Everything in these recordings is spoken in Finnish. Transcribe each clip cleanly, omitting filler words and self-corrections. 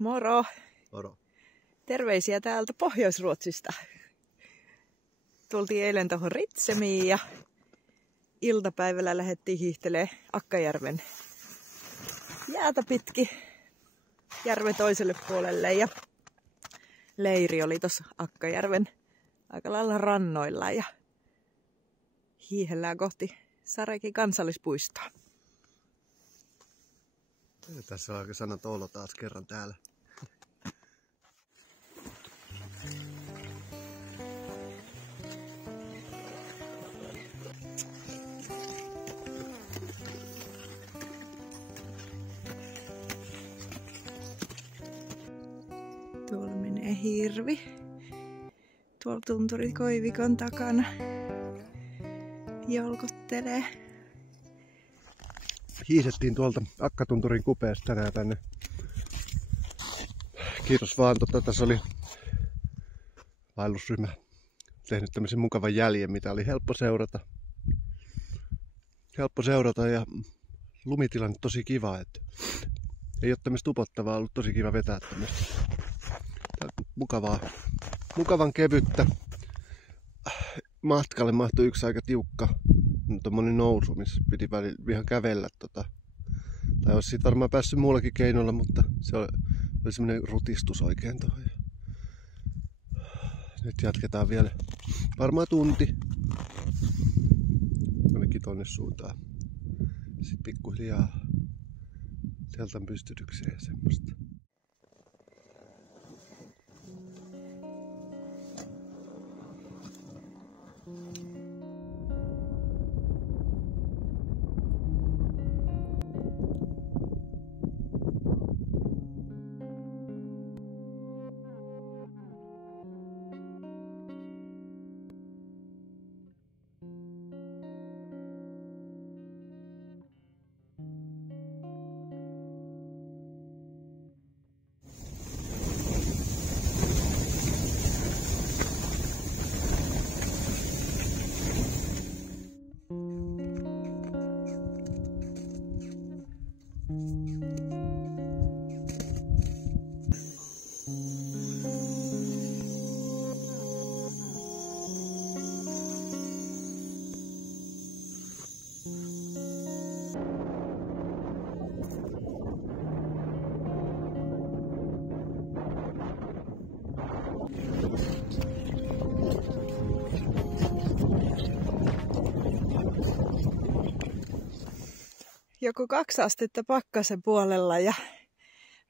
Moro! Moro. Terveisiä täältä Pohjois-Ruotsista. Tultiin eilen tuohon Ritsemiin ja iltapäivällä lähdettiin hiihtelemään Akkajärven jäätä pitkin järven toiselle puolelle. Ja leiri oli tuossa Akkajärven aika lailla rannoilla ja hiihellään kohti Sarekin kansallispuistoa. Ja tässä on sana Toolo taas kerran täällä. Tuolla menee hirvi. Tuolla tunturi koivikon takana jolkottelee. Hiihdettiin tuolta Akkatunturin kupeesta tänään tänne. Kiitos vaan, tässä oli vaellusryhmä tehnyt tämmöisen mukavan jäljen, mitä oli helppo seurata ja lumitilanne tosi kiva, että ei ole tämmöistä upottavaa, ollut tosi kiva vetää tämmöistä mukavan kevyttä. Matkalle mahtui yksi aika tiukka tommonen nousu, missä piti ihan kävellä tai olisi siitä varmaan päässyt muullakin keinoilla, mutta se oli semmoinen rutistus oikein tuohon. Nyt jatketaan vielä varmaan tunti ainakin tonne suuntaan. Sitten pikkuhiljaa teltan pystytykseen ja semmoista. Joku 2 astetta pakkasen puolella ja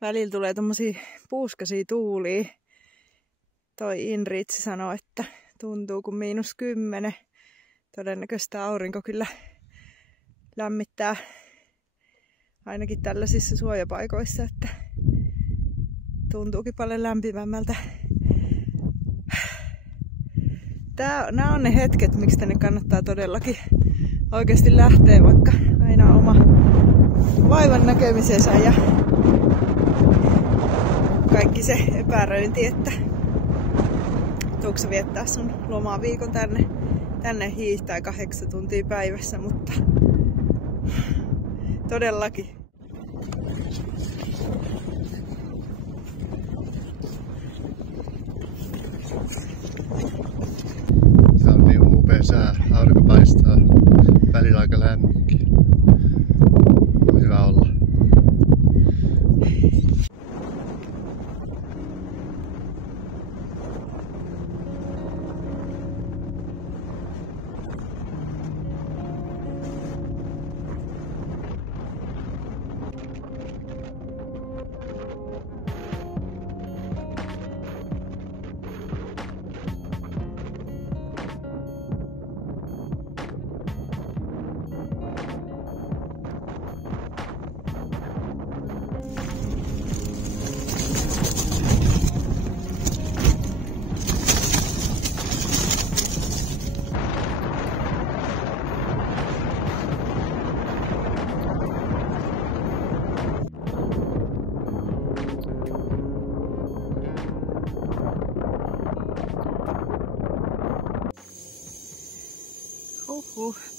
välillä tulee tommosia puuskasia tuulia. Toi Inriitsi sanoi, että tuntuu kuin -10. Todennäköisesti aurinko kyllä lämmittää ainakin tällaisissa suojapaikoissa, että tuntuukin paljon lämpimämmältä. Nämä on ne hetket, miksi tänne kannattaa todellakin oikeasti lähteä, vaikka aina oma vaivan näkemisensä ja kaikki se epäröinti, että tuutko viettää sun lomaviikon tänne hiihtää 8 tuntia päivässä, mutta todellakin. Tää on niin upea sää, aurinko paistaa, välillä aika lämminkin. On hyvä olla.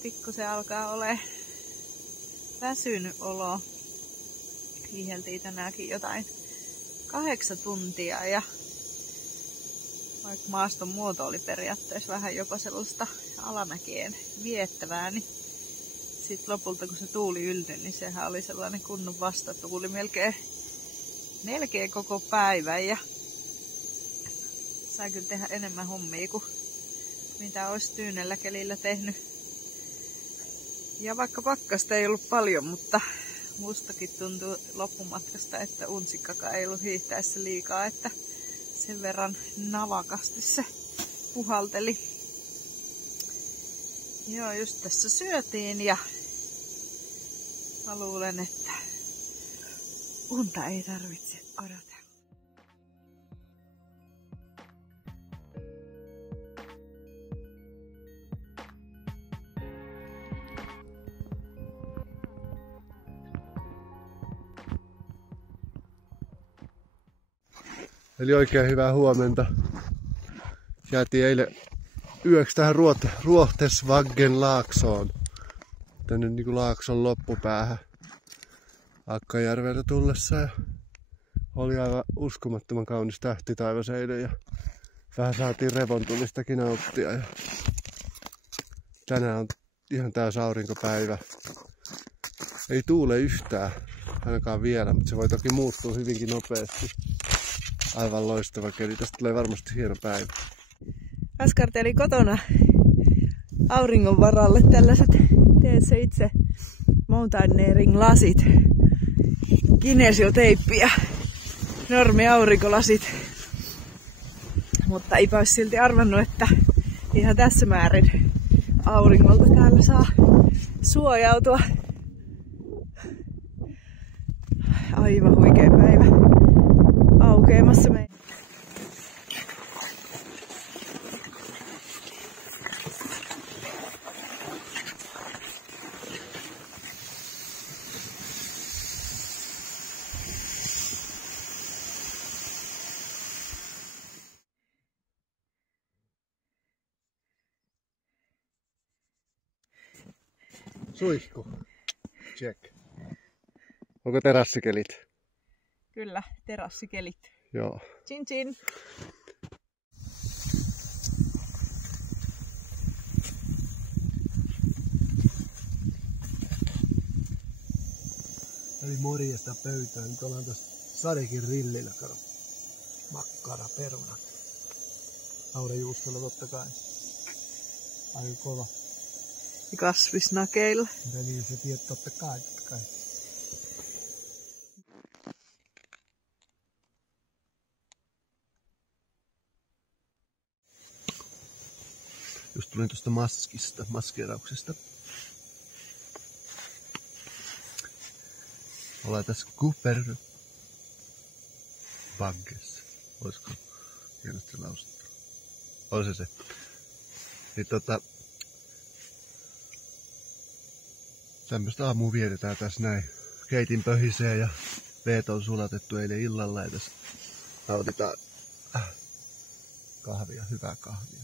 Pikkusen alkaa ole väsynyt olo. Hiiheltiin tänäänkin jotain 8 tuntia ja vaikka maaston muoto oli periaatteessa vähän jopa sellaista alamäkeen viettävää, niin sitten lopulta kun se tuuli yltyi, niin sehän oli sellainen kunnon vastatuuli melkein koko päivän ja sai kyllä tehdä enemmän hommia kuin mitä olisi tyynellä kelillä tehnyt. Ja vaikka pakkasta ei ollut paljon, mutta mustakin tuntui loppumatkasta, että unsikkakaan ei ollut hiihtäessä liikaa, että sen verran navakasti se puhalteli. Joo, just tässä syötiin ja mä luulen, että unta ei tarvitse odotella. Eli oikein hyvää huomenta. Jäätiin eilen yöksi tähän Ruohtesvaggen laaksoon. Tänne niinku laakson loppupäähän Akkajärveltä tullessa. Ja oli aivan uskomattoman kaunis tähtitaivas eilen ja vähän saatiin revontulistakin nauttia. Ja tänään on ihan täys aurinkopäivä. Ei tuule yhtään, ainakaan vielä, mutta se voi toki muuttua hyvinkin nopeasti. Aivan loistava keli. Tästä tulee varmasti hieno päivä. Askarteli kotona auringon varalle tällaiset teessä itse mountaineering lasit. Kinesioteippi ja normi aurinkolasit. Mutta eipä olisi silti arvannut, että ihan tässä määrin auringolta täällä saa suojautua. Aivan huikea päivä aukeamassa meidän. Suihku. Check. Onko terassikelit? Kyllä, terassikelit. Joo. Chin chin. Eli morjesta pöytään. Nyt ollaan tuossa Sadekin rillillä. Kato. Makkara, perunat. Aurejuustolla totta kai. Aika kova. Ja kasvisnakeilla. Mitä niin se tiedät totta kai. Just tulin tuosta maskeerauksesta. Ollaan tässä Cooperbaggessa. Olisiko hienosti lausuttu? On se. Niin tämmöstä aamua vietetään tässä näin. Keitin pöhisee ja veet on sulatettu eilen illalla ja tässä nautitaan kahvia, hyvää kahvia.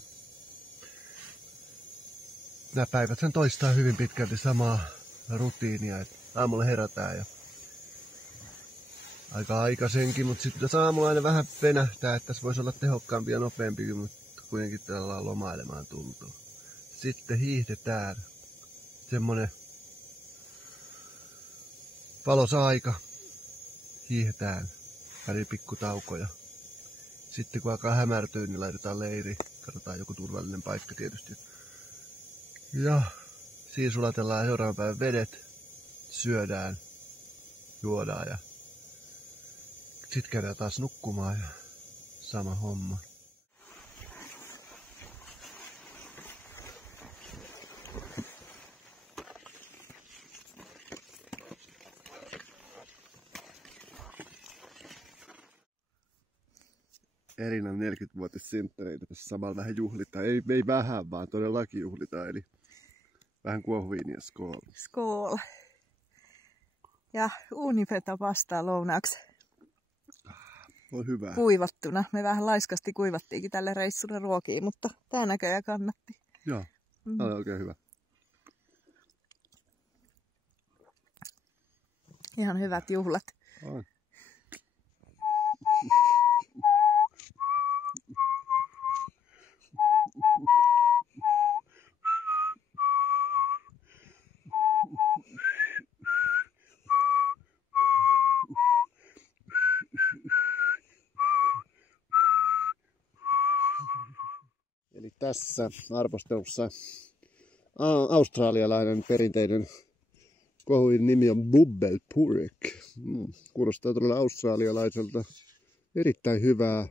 Nämä päivät sen toistaa hyvin pitkälti samaa rutiinia, että aamulla herätään ja aika aikaisenkin, mutta sitten aamulla aina vähän venähtää, että tässä voisi olla tehokkaampi ja nopeampi, mutta kuitenkin täällä lomailemaan tuntuu. Sitten hiihdetään. Semmonen valoisa aika. Hiihdetään. Väliin pikkutaukoja. Sitten kun alkaa hämärtyä, niin laitetaan leiri. Katsotaan joku turvallinen paikka tietysti. Ja siinä sulatellaan seuraavan päivän vedet. Syödään. Juodaan ja sitten käydään taas nukkumaan ja sama homma. Erinan 40-vuotissynttäreitä tässä samalla vähän juhlitaan. Ei vähän, vaan todellakin juhlitaan. Eli vähän kuohuviiniä, skool. Skool. Ja uunipeta pastaa lounaaksi. On hyvä. Kuivattuna. Me vähän laiskasti kuivattiinkin tälle reissulle ruokiin, mutta tää näköjään kannatti. Joo, tää oli oikein hyvä. Ihan hyvät juhlat. On. Eli tässä arvostelussa australialainen perinteinen kohuin nimi on Bubblepurk. Kuulostaa todella australialaiselta. Erittäin hyvää.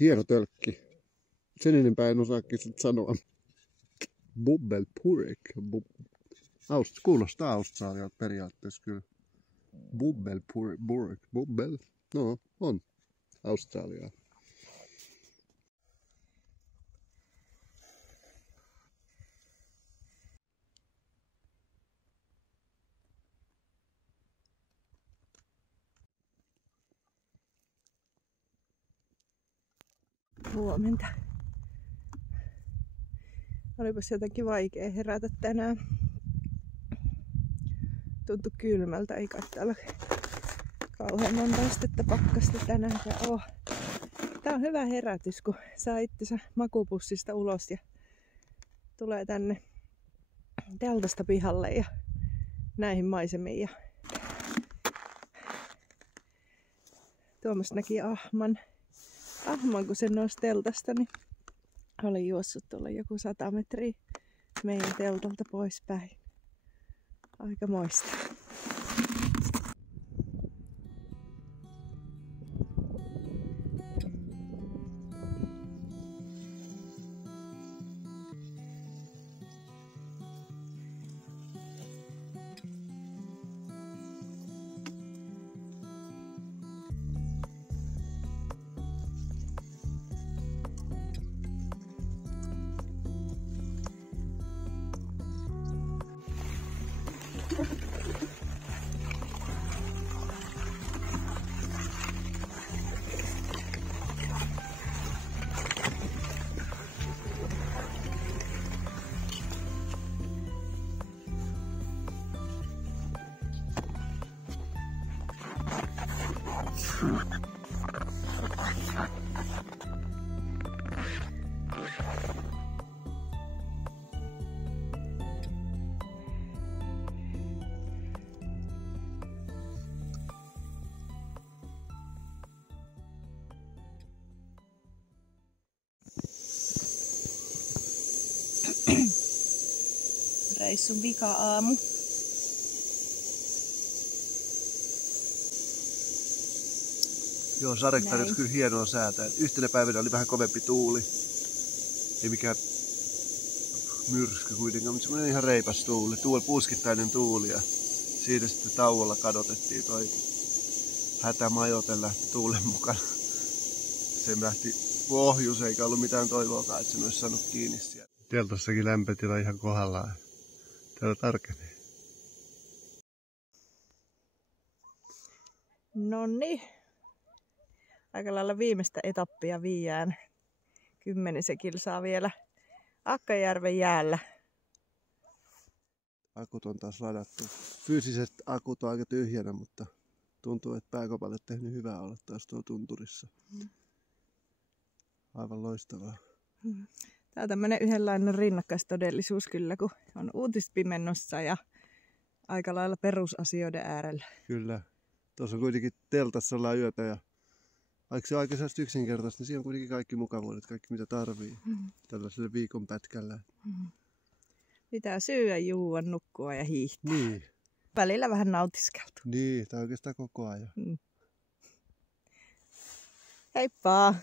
Hieno tölkki. Sen enempää en osaakin sanoa. Bubblepurk. Kuulostaa australialta periaatteessa kyllä. Bubblepurk. Bubble. No, on Australiaa. Huomenta. Olipas jotenkin vaikea herätä tänään. Tuntui kylmältä, ei kai täällä kauhean monta astetta pakkasta tänäänkään oo. Tää on hyvä herätys, kun saa itsensä makupussista ulos ja tulee tänne teltasta pihalle ja näihin maisemiin. Ja Tuomas näki ahman, kun se nousi teltasta, niin oli juossut tuolla joku 100 metriä meidän teltalta poispäin. Aika moista. Reissun vika-aamu. Joo, sadetta tarjosi kyllä hienoa säätä. Yhtenä päivänä oli vähän kovempi tuuli. Ei mikään myrsky kuitenkaan, mutta semmoinen ihan reipas tuuli. Puuskittainen tuuli ja siitä sitten tauolla kadotettiin toi hätämajoite lähti tuulen mukana. Se lähti ohjus eikä ollut mitään toivoakaan, että sen olisi saanut kiinni siellä. Teltassakin lämpötila ihan kohdallaan. Täällä tarkenee. Noniin. Aika lailla viimeistä etappia viiään. 10 kilsaa vielä Akkajärven jäällä. Akut on taas ladattu. Fyysiset akut on aika tyhjänä, mutta tuntuu, että pääkopalle tehnyt hyvää olla taas tuolla tunturissa. Aivan loistavaa. Tää on tämmönen yhdenlainen rinnakkaistodellisuus kyllä, kun on uutispimennossa ja aika lailla perusasioiden äärellä. Kyllä. Tuossa on kuitenkin teltassa ollaan yötä ja vaikka se on aika yksinkertaista, niin siinä on kuitenkin kaikki mukavuudet, kaikki mitä tarvii tällaiselle viikon pätkällä. Pitää syödä, juua, nukkua ja hiihtää. Niin. Välillä vähän nautiskeltu. Niin, tää oikeastaan koko ajan. Heippa!